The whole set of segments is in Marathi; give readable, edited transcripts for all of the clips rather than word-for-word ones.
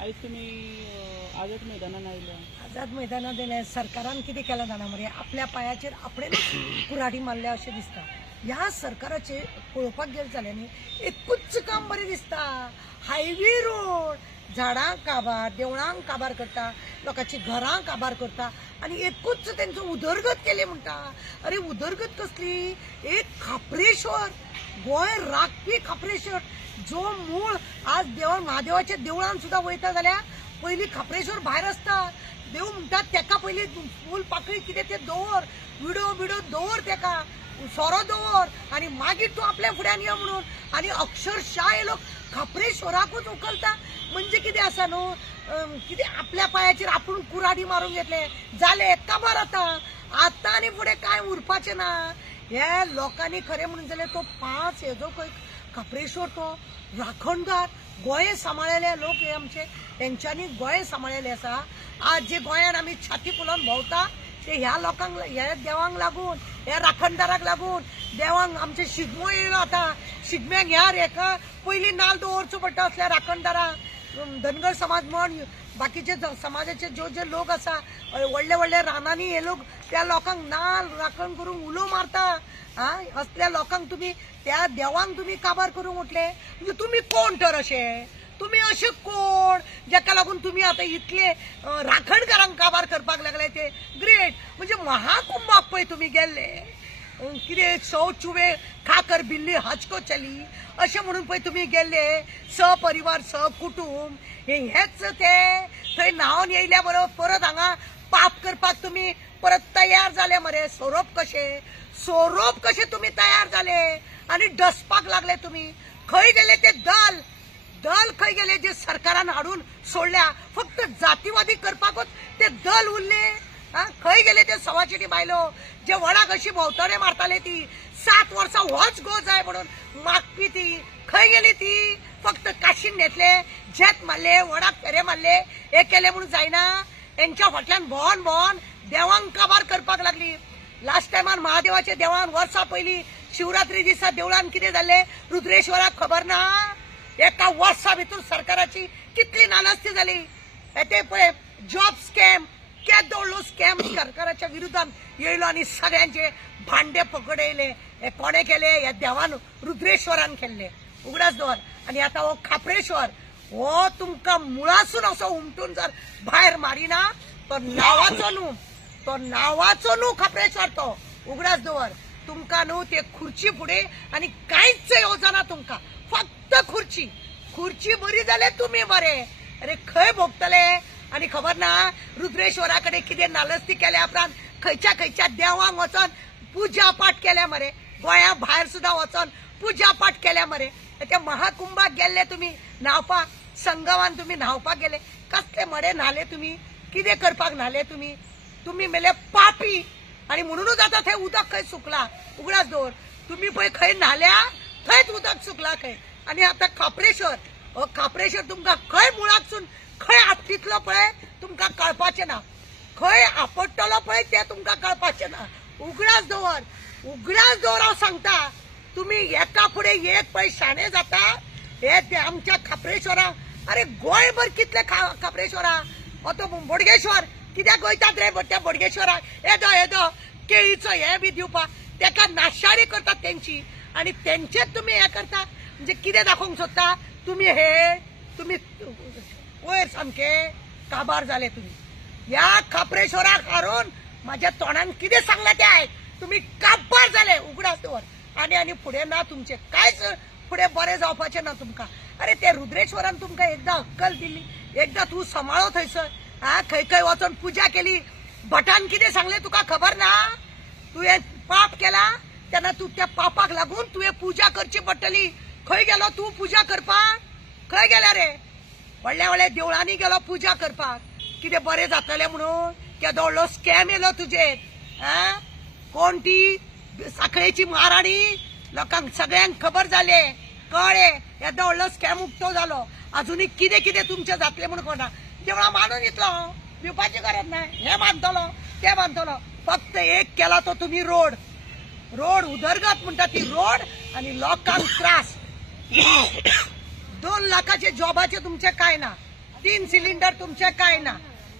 आज तुम्ही आझाद मैदानात आयल्या. आझाद मैदानात दिल्या सरकारान कितें केलां जाणा मरे, आपल्या पायाचेर आपणेच कुऱ्हाडी मारल्या अशें दिसता. ह्या सरकाराचे पळोवपाक गेले जाल्यार न्ही एकूच काम बरें दिसता. हायवे रोड झाडांक काबार, देवळांक काबार करता, लोकांची घरां काबार करता आणि एकूच तेंचो उदरगत केली म्हणटा. अरे उदरगत कसली? एक खापरेश्वर, गोंय राखपी खापरेश्वर, जो मूळ आज महादेवाच्या देवळान सुद्धा वयता जाल्यार पयली खापरेश्वर भायर आसता. देव म्हणटा तेका पयली फूल पाकळी कितें तें दवर, विडो दवर, तेका सोरो दवर आणि मागीर तूं आपल्या फुड्यान यो म्हणून. आणि अक्षरशः हे लोक खापरेश्वराकूच उखलता. म्हणजे कितें आसा न्हू, कितें आपल्या पायाचेर आपूण कुऱ्हाडी मारून घेतले जाले काबार आता आनी फुडें कांय उरपाचें ना. हे लोकांनी खरें म्हणून जाल्यार तो 5 हेजो खंय खापरेश्वर तो राखणदार. गोंय सांबाळलेले लोक हे आमचे, तेंच्यांनी गोंय सांबाळलेले आसा. आज जे गोंयान आमी छाती फुलोवन भोंवता ते ह्या लोकांक, ह्या देवांक लागून, ह्या राखणदाराक लागून. देवांक आमचे शिगमो येयलो आतां. शिगम्याक ह्या रेका पयलीं नाल्ल दवरचो पडटा असल्या राखणदारांक. धनगर समाज म्हण बाकीचे समाजाचे जे लोक आसा व्हडले व्हडले रानांनी हे लोक त्या लोकांक नाल्ल राखण करून उलो मारता. असल्या लोकांक तुम्ही त्या देवांक तुम्ही काबार करूंक उठले. म्हणजे तुम्ही कोण तर अशे? तुम्ही असे कोण जाका लागून तुम्ही आता इतले राखणदारांक काबार करपाक लागले? ते ग्रेट. म्हणजे महाकुंभाक पळय तुम्ही गेल्ले, कितें सौ चुवे खाकर बिल्ली हचको चली अशें म्हणून पळय तुम्ही गेल्ले. सपरिवार सकुटुंब हेच ते थंय न्हांवन येयल्या बरोबर परत हांगा पाप करपाक तुम्ही परत तयार जाले मरे. सोरोप कशे तुम्ही तयार झाले आणि डसपाक लागले तुम्ही. खंय गेले ते दल खंय गेले जे सरकारान हाडून सोडल्या? फक्त जातीवादी करपाकूच ते दल उरले. खंय गेले ते सवाशिटी बायलो जे वडाक अशी भोंवतणे मारताले, ती 7 वर्सां होच गो जाय म्हणून मागपी ती खंय गेली? ती फक्त काशीन घेतले, झेत मारले, वडाक फेरे मारले, हे केले म्हणून जायना. यांच्या फाटल्यान भोवन देवांक काबार करपाक लागली. लास्ट टायमान महादेवाच्या देवळान वर्सां पयलीं शिवरात्री दिसा देवळान कितें जाल्ले रुद्रेश्वराक खबर ना? एका वर्सा भितर सरकाराची कितली नानस्ती जाली. ते पळय जॉब स्कॅम, केदोळ्ळो स्कॅम सरकाराच्या विरोधान येयलो आणि सगळ्यांचे भांडे पकडले. हे कोणे केले? या देवान रुद्रेश्वरान केल्ले. उगडास दवर. आणि आता हो खापरेश्वर हो तुमका मुळासून असो उमटून जर भायर मारिना तो नावाचो न्हू खापरेश्वर. तो उगडास दवर. तुमका न्हू ते खुर्ची फुडें आणि कांयच येवजना तुमका. फक्त खुर्ची बरी जाले तुम्ही बरे. अरे खंय भोगतले? आणि खबर ना रुद्रेश्वरा कडेन कितें नालस्ती केल्या उपरांत खंयच्या देवांक वचोन पुजा पाठ केल्या मरे. गोंया भायर सुद्धा वचोन पुजा पाठ केल्या मरे. त्या महाकुंभाक गेल्ले तुम्ही न्हावपाक, संगमान तुम्ही न्हावपाक गेले. कसले मरे न्हाले तुम्ही? कितें करपाक न्हाले तुम्ही? तुम्ही मेले पापी. आणि म्हणूनच आता थंय उदक खंय सुकला. उगडास दवर. तुम्ही पळय खंय न्हाल्या थंयच उदक सुकला खंय. आणि आता खापरेश्वर तुमका खंय मुळाकसून खंय आपटितलो पळय तुमका कळपाचें ना. खंय आपटतलो पळय ते तुमका कळपाचें ना. उगडास दवर हांव सांगता. तुम्ही एका फुडें एक पळय शाणे जाता. हे ते आमच्या खापरेश्वरा. अरे गोंयभर कितले खापरेश्वरा. तो बोडगेश्वर कित्याक वयतात रे त्या बोडगेश्वराक? येदो केळीचो हे बी दिवपाक तेका नाशाडी करतात तेंची. आणि तेंचेच तुम्ही हे करता. म्हणजे कितें दाखोवंक सोदता? तुम्ही वयर सामके काबार जाले तुम्ही. ह्या खापरेश्वराक हारून माझ्या तोंडान कितें सांगला ते आयक. तुम्ही काबार जाले. उगडास दवर. आणि फुडें ना तुमचे कांयच फुडें बरें जावपाचें ना तुमकां. अरे ते रुद्रेश्वरान तुमकां एकदां अक्कल दिली, एकदां तूं सांबाळो थंयसर. खंय वचोन पुजा केली. भटान कितें सांगले तुका खबर ना? तुवें पाप केला तेन्ना तूं त्या पापाक लागून तुवें पुजा करची पडटली. खंय गेलो तूं पुजा करपाक? खंय गेला रे? व्हडल्या देवळांनी गेलो पुजा करपाक. कितें बरें जातलें म्हणून? केदो व्हडलो स्कॅम येयलो तुजेर. कोण ती साखळेची महाराणी? लोकांक सगळ्यांक खबर जाले, कळ्ळे. येदो व्हडलो स्कॅम उक्तो जालो. अजुनी कितें तुमचें जातलें म्हणून कोणा. देवळां मानून येतलो भिवपाची गरज ना. हे बांदतलो ते बांदतलो. फक्त एक केला तो तुम्ही रोड उदरगत म्हणटा ती रोड. आणि लोकांक त्रास. 2 लाखाचे जॉबाचे तुमचे काय ना. 3 सिलिंडर तुमचे काय ना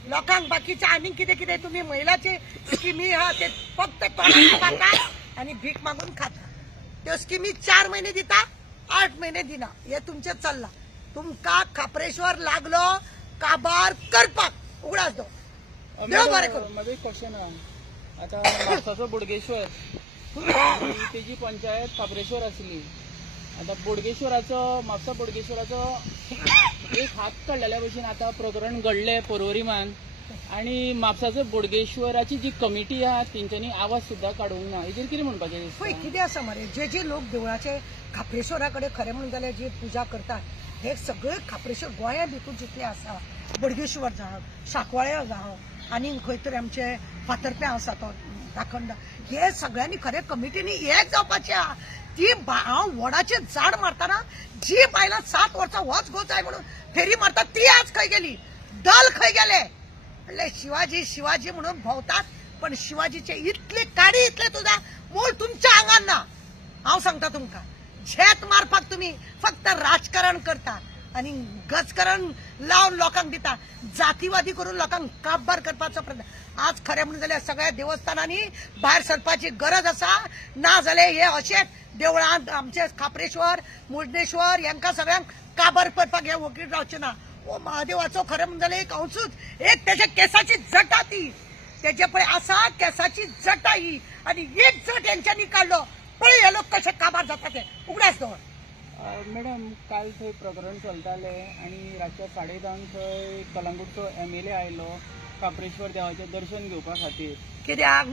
लोकांक बाकीचे आनी कितें कितें तुम्ही महिलाचे स्किमी हा ते फक्त तोंडात खाता आणि भीक मागून खाता. त्यो स्किमी 4 महिने दिता 8 महिने दिना हे तुमचे चल्ला. तुमका खापरेश्वर लागलो काबार करपाक उगडास दो. देव बरें करूं. माझं एक क्वेश्चन आहे. आता म्हापसाचो बोडगेश्वर तेजी पंचायत खापरेश्वर आसली. आता म्हापसा बोडगेश्वराचो एक हात काडलेल्या भशेन आता प्रकरण घडले पर्वरीमान आणि म्हापसाचो बोडगेश्वराची जी कमिटी आहा तेंच्यांनी आवाज सुद्धा काडूंक ना. हेजेर कितें म्हणपाचें पळय कितें आसा मरे जे लोक देवळाचे खापरेश्वरा कडेन खरें म्हणून जाल्यार जी पुजा करतात हे सगळे खापरेश्वर गोंया भितूर जितले आसा बोडगेश्वर जावं सांकवाळे जावं आनी खंय तरी आमचे फातर्पे आसा तो दाखंडा हे सगळ्यांनी खरें कमिटीनी एक जावपाचें आहा. ती हांव वडाचे झाड मारतना जी बायलां 7 वर्सां वच गो जाय म्हणून फेरी मारतात ती आज खंय गेली दल खंय गेले. म्हणले शिवाजी म्हणून भोंवतात पण शिवाजीचे इतले काडी इतले तुझा मूळ तुमच्या आंगान ना. हांव सांगता तुमकां झेत मारपाक तुम्ही फक्त राजकारण करता आणि गजकरण लावून लोकांक दिता जातीवादी करून लोकांक काबार करपाचो प्रयत्न. आज खरें म्हणून जाल्यार सगळ्या देवस्थानांनी भायर सरपाची गरज आसा. ना जाल्यार हे अशेंच देवळांत आमचे खापरेश्वर मुर्डेश्वर यांका सगळ्यांक काबार करपाक हे वकील रावचे ना. ओ महादेवाचो खरें म्हणून जाल्यार एक हंसूच एक त्याच्या केसाची जटा ती तेजे पळय आसा केसाची जटा ही आणि एक जट यांच्यांनी काढलो पळय हे लोक कशे काबार जाता ते उगडास दवर. मॅडम काल थंय प्रकरण चलताले आणि रातच्या 10:30 थंय कलंगूटचो MLA आयलो खापरेश्वर देवाचें दर्शन घेवपा खातीर. कित्याक